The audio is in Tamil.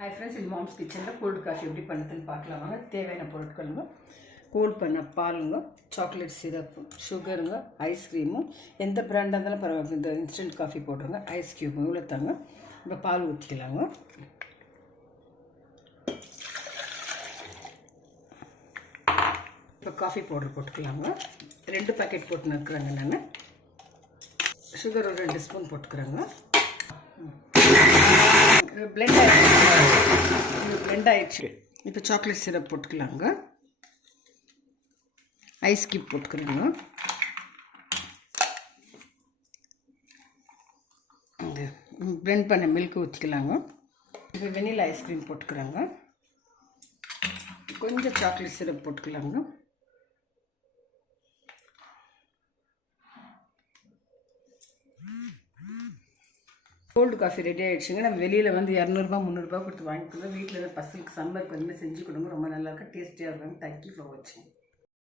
ஹாய் ஃப்ரெண்ட்ஸ், இது மாம்ஸ் கிச்சனில் கோல்டு காஃபி எப்படி பண்ணுறதுன்னு பார்க்கலாம் வாங்க. தேவையான பொருட்களுங்க: கோல்ட் பண்ண பாலுங்க, சாக்லேட் சிரப்பு, சுகருங்க, ஐஸ்கிரீமும், எந்த பிராண்டாக இருந்தாலும் பரவாயில்ல. இந்த இன்ஸ்டன்ட் காஃபி போட்டுருங்க, ஐஸ் க்யூப் இவ்வளோ தாங்க. இப்போ பால் ஊற்றிக்கலாங்க. இப்போ காஃபி பவுடர் போட்டுக்கலாங்க. 2 பாக்கெட் போட்டு இருக்கிறேங்க நான். சுகர் ஒரு 2 ஸ்பூன் போட்டுக்கிறேங்க. பிளெண்ட் ஆயிடுச்சு. இப்போ சாக்லேட் சிரப் போட்டுக்கலாங்க. ஐஸ் கியூப் போட்டுக்கிறேங்க. இந்த பிளெண்ட் பண்ண மில்க் ஊற்றிக்கலாங்க. இப்போ வெனிலா ஐஸ்கிரீம் போட்டுக்கிறேங்க. கொஞ்சம் சாக்லேட் சிரப் போட்டுக்கலாங்க. கோல்டு காஃபி ரெடி ஆகிடுச்சுங்க. நம்ம வெளியில் வந்து 200 300 கொடுத்து வாங்கிக்கலாம். வீட்டில் பசங்களுக்கு சம்மருக்கு வந்து செஞ்சு கொடுங்க. ரொம்ப நல்லாயிருக்கும், டேஸ்டியாக இருக்கும். தேங்க்யூ ஃபார் வாட்சிங்.